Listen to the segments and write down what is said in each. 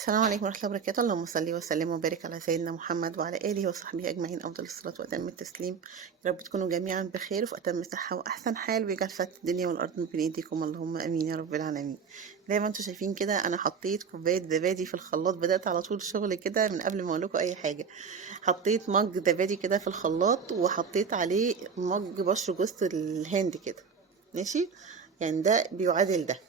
السلام عليكم ورحمة الله وبركاته. اللهم صل وسلم وبارك على سيدنا محمد وعلى آله وصحبه أجمعين، أفضل الصلاة وأتم التسليم. يا رب تكونوا جميعا بخير وفي أتم صحة وأحسن حال، ويجعل فات الدنيا والأرض من بين إيديكم، اللهم آمين يا رب العالمين. زي ما انتم شايفين كده، أنا حطيت كوباية زبادي في الخلاط، بدأت على طول شغل كده من قبل ما أقول لكم أي حاجة. حطيت مج زبادي كده في الخلاط، وحطيت عليه مج بشر جوز الهند كده، ماشي، يعني ده بيعادل ده.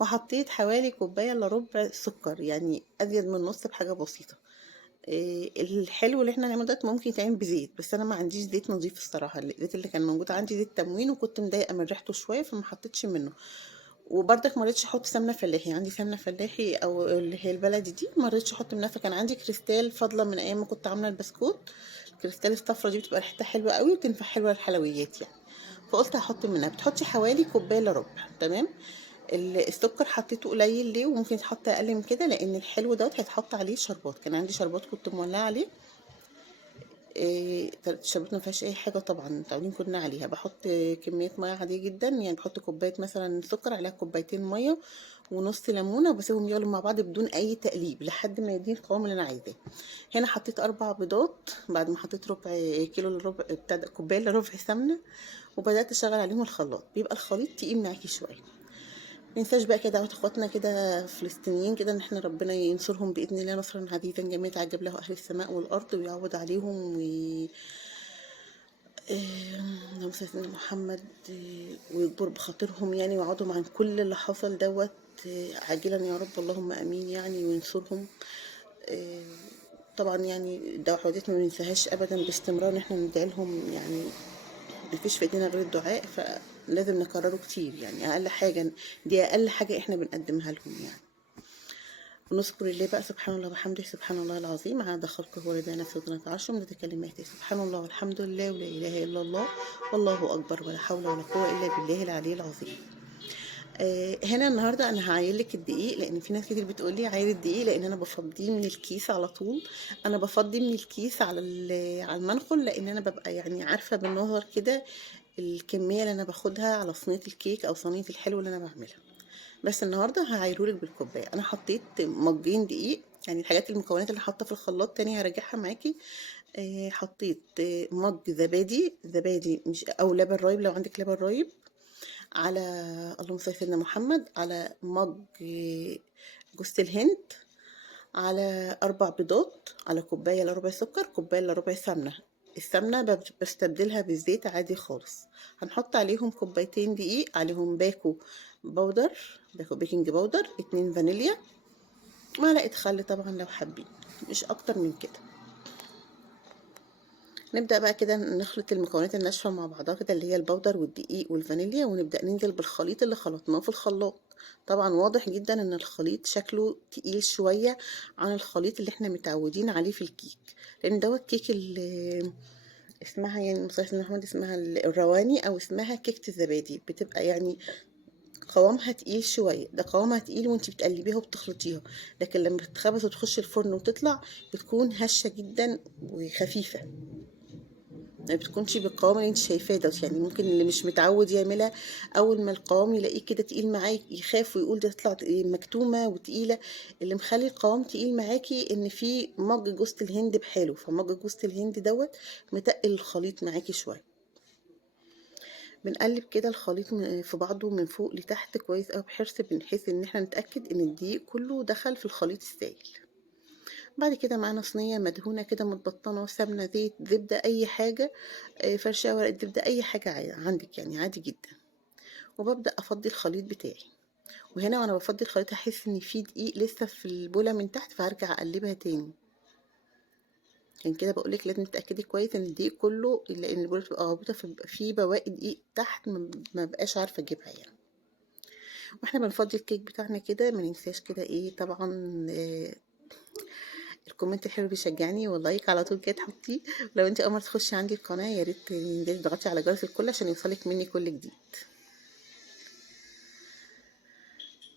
وحطيت حوالي كوباية الا ربع سكر، يعني ازيد من نص بحاجة بسيطة. الحلو اللي احنا هنعمله ده ممكن يتعمل بزيت، بس انا ما عنديش زيت نظيف الصراحة. الزيت اللي كان موجود عندي زيت تموين، وكنت مضايقة من ريحته شوية فما حطيتش منه. وبرضك ما رضيتش احط سمنة فلاحي، عندي سمنة فلاحي او اللي هي البلدي دي، ما رضيتش احط منها. فكان عندي كريستال فاضلة من ايام ما كنت عاملة البسكوت. الكريستال الصفرا دي بتبقى ريحتها حلوة قوي وتنفع حلوة للحلويات يعني. فقلت هحط منها. بتحطي حوالي كوبايه الا ربع، تمام. السكر حطيته قليل ليه، وممكن يتحط اقل من كده، لان الحلو دوت هيتحط عليه شربات. كان عندي شربات كنت مولعه عليه. الشربات ما فيهاش اي حاجه طبعا، متعودين كلنا عليها. بحط كميه ميه عاديه جدا، يعني بحط كوبايه مثلا سكر عليها كوبايتين ميه ونص ليمونه، وبسيبهم يغلوا مع بعض بدون اي تقليب لحد ما يديني القوام اللي انا عايزاه. هنا حطيت 4 بيضات بعد ما حطيت ربع كيلو الا ربع بتاع كوبايه الا ربع سمنه، وبدات اشغل عليهم الخلاط. بيبقى الخليط تقيل معاكي شويه. مننساش بقى كده دعوات اخواتنا كده فلسطينيين كده، ان احنا ربنا ينصرهم باذن الله نصرا عزيزا جميع تعجب له اهل السماء والارض، ويعوض عليهم اللهم صل على سيدنا محمد. ويجبر بخاطرهم يعني، ويعوضهم عن كل اللي حصل دوت. عاجلا يا رب، اللهم امين يعني، وينصرهم. آه، طبعا يعني الدعوات ما بننساهاش ابدا، باستمرار ان احنا ندعي لهم يعني. مفيش في ايدينا غير الدعاء، فلازم نكرره كتير يعني. اقل حاجه دي، اقل حاجه احنا بنقدمها لهم يعني. ونذكر الله بقى، سبحان الله وبحمده، سبحان الله العظيم، عدد خلقه ورضا نفسه وزنة عرشه ومدد كلماته، سبحان الله والحمد لله ولا اله الا الله والله اكبر، ولا حول ولا قوه الا بالله العلي العظيم. هنا النهارده انا هعاير لك الدقيق، لان في ناس كتير بتقول لي عاير الدقيق، لان انا بفضيه من الكيس على طول. انا بفضي من الكيس على على المنخل، لان انا ببقى يعني عارفه بالنظر كده الكميه اللي انا باخدها على صينيه الكيك او صينيه الحلو اللي انا بعملها. بس النهارده هعايرهولك بالكوبايه. انا حطيت مجين دقيق، يعني الحاجات المكونات اللي حاطه في الخلاط تاني هرجعها معاكي. حطيت مج زبادي مش او لبن رايب لو عندك لبن رايب، على اللهم صل على سيدنا محمد، على مج جوز الهند، على 4 بيضات، على كوباية الا ربع سكر، كوباية الا ربع سمنة. السمنة بستبدلها بالزيت عادي خالص. هنحط عليهم كوبايتين دقيق، عليهم باكو بيكنج باودر، 2 فانيليا، معلقة خل طبعا لو حابين، مش اكتر من كده. نبدأ بقى كده نخلط المكونات الناشفة مع بعضها كده، اللي هي البودر والدقيق والفانيليا، ونبدأ ننزل بالخليط اللي خلطناه في الخلاط. طبعا واضح جدا ان الخليط شكله تقيل شوية عن الخليط اللي احنا متعودين عليه في الكيك، لان دوت كيك اللي اسمها يعني مصطلح محمد، اسمها الرواني، او اسمها كيكة الزبادي. بتبقى يعني قوامها تقيل شوية، ده قوامها تقيل وانتي بتقلبيها وبتخلطيها. لكن لما بتتخبز وتخش الفرن وتطلع، بتكون هشة جدا وخفيفة، ما بتكونش بالقوام اللي انت شايفاه ده. يعني ممكن اللي مش متعود يعملها، اول ما القوام يلاقيه كده تقيل معاه يخاف ويقول ده تطلع مكتومه وتقيله. اللي مخلي القوام تقيل معاكي ان في مج جوز الهند بحاله، فمج جوز الهند دوت متقل الخليط معاكي شويه. بنقلب كده الخليط في بعضه من فوق لتحت كويس قوي بحرص، بنحيث ان احنا نتاكد ان الدقيق كله دخل في الخليط السائل. بعد كده معانا صينية مدهونة كده متبطنة سمنة زيت زبدة أي حاجة، فرشة ورقة زبدة أي حاجة عندك يعني عادي جدا. وببدأ أفضي الخليط بتاعي. وهنا وأنا بفضي الخليط هحس إن في دقيق لسه في البولة من تحت، فهرجع أقلبها تاني. عشان كده بقولك لازم تتأكدي كويس إن الدقيق كله، لأن البولة بتبقى مربوطة في بواقي دقيق تحت، ما بقاش عارفة أجيبها يعني. واحنا بنفضي الكيك بتاعنا كده ما ننساش كده ايه طبعا، الكومنت الحلو بيشجعني، واللايك على طول كده تحطيه. لو انت اول مره تخشي عندي القناه، يا ريت تنزلي تضغطي على جرس الكل عشان يوصلك مني كل جديد.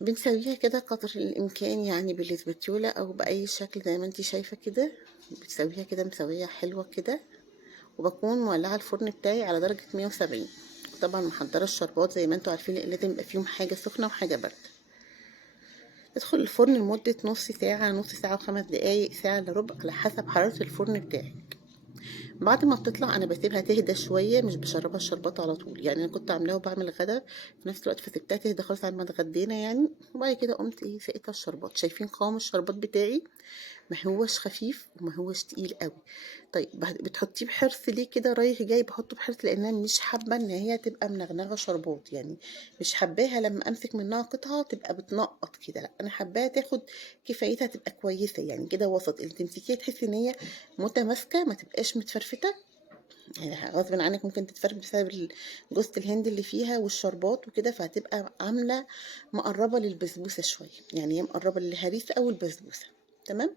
بنسويها كده قدر الامكان يعني بالاسباتيولا او باي شكل زي ما انت شايفه كده. بتسويها كده مسويه حلوه كده. وبكون مولعه الفرن بتاعي على درجه 170. طبعا محضره الشربات زي ما انتوا عارفين، لازم يبقى فيهم حاجه سخنه وحاجه بارده. ادخل الفرن لمدة نص ساعة، نص ساعة و5 دقايق، ساعة الا ربع، على حسب حرارة الفرن بتاعك. بعد ما بتطلع انا بسيبها تهدى شويه، مش بشربها الشربات على طول يعني. انا كنت عاملاها وبعمل غدا في نفس الوقت، فسبتها تهدى خالص على ما اتغدينا يعني. وبعد كده قمت ايه سقيتها الشربات. شايفين قوام الشربات بتاعي؟ ما هوش خفيف وما هوش تقيل قوي. طيب بتحطيه بحرص ليه كده رايح جاي؟ بحطه بحرص لان انا مش حابه ان هي تبقى منغنغه شربات يعني. مش حباها لما امسك منها قطعه تبقى بتنقط كده، لا انا حباها تاخد كفايتها، تبقى كويسه يعني كده وسط، اللي تمسكيها تحسي ان هي متماسكه، ما تبقاش متفرفته يعني. غصب عنك ممكن تتفرق بسبب جوزة الهند اللي فيها والشربات وكده، فهتبقى عاملة مقربة للبسبوسة شوية يعني، هي مقربة للهريسة أو البسبوسة. تمام.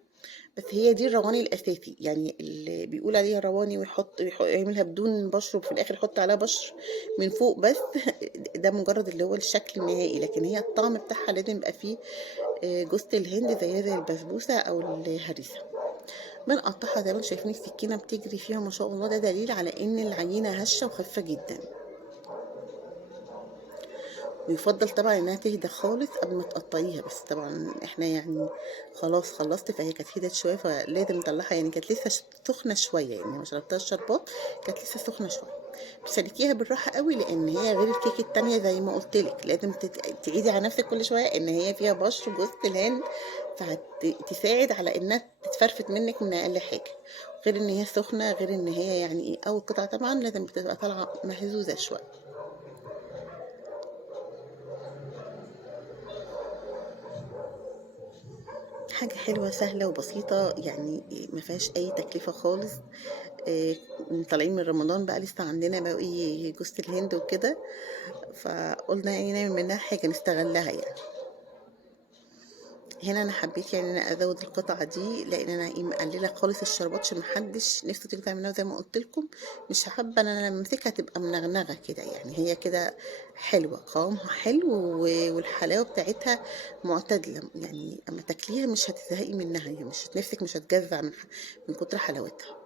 بس هي دي الرواني الأساسي يعني، اللي بيقول عليها رواني يعملها بدون بشر وفي الآخر يحط عليها بشر من فوق بس. ده مجرد اللي هو الشكل النهائي، لكن هي الطعم بتاعها لازم يبقى فيه جوزة الهند زي البسبوسة أو الهريسة. بنقطعها زي ما انتم شايفين، السكينة بتجري فيها ما شاء الله، ده دليل على ان العجينة هشة وخفيفة جدا. ويفضل طبعا انها تهدى خالص قبل ما تقطعيها، بس طبعا احنا يعني خلاص خلصت، فهي كانت هدت شوية فلازم نطلعها يعني. كانت لسه سخنة شوية يعني، ما شربتها الشربات كانت لسه سخنة شوية. تسلكيها بالراحة قوي لان هي غير الكيك التانية زي ما قلت لك، لازم تعيدي على نفسك كل شوية ان هي فيها بشر جوز الهند، فهتساعد على انها تتفرفت منك من اقل حاجة. غير ان هي سخنة، غير ان هي يعني ايه، اول قطعة طبعا لازم بتبقى طالعة مهزوزة شوية. حاجة حلوة سهلة وبسيطة يعني، ما فيهاش أي تكلفة خالص. آه، طالعين من رمضان بقى، لسه عندنا باقي جوز الهند وكده، فقلنا يعني نعمل منها حاجة نستغلها يعني. هنا أنا حبيت يعني إن أنا أزود القطعة دي، لأن أنا إيه مقللة خالص الشربات عشان محدش نفسه تيجي تعملها زي ما قلت لكم. مش حابة إن أنا لما أمسكها تبقى منغنغة كده يعني، هي كده حلوة، قوامها حلو والحلاوة بتاعتها معتدلة يعني. أما تاكليها مش هتزهقي منها يعني، مش نفسك مش هتجزع من كتر حلاوتها.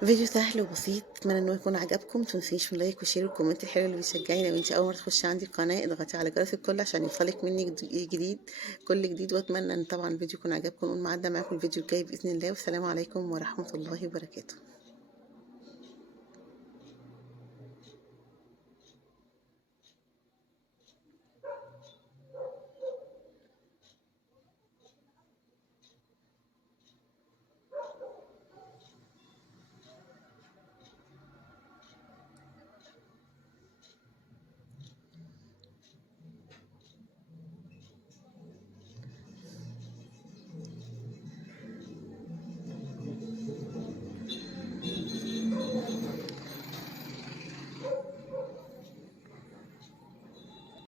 فيديو سهل وبسيط، اتمنى انه يكون عجبكم. متنسيش من لايك وشير والكومنت الحلو اللي بيشجعني. لو انت اول مره تخشي عندي القناه اضغطي على جرس الكل عشان يوصلك مني جديد، كل جديد. واتمنى ان طبعا الفيديو يكون عجبكم، ونقول معانا معاكم الفيديو الجاي باذن الله. والسلام عليكم ورحمه الله وبركاته.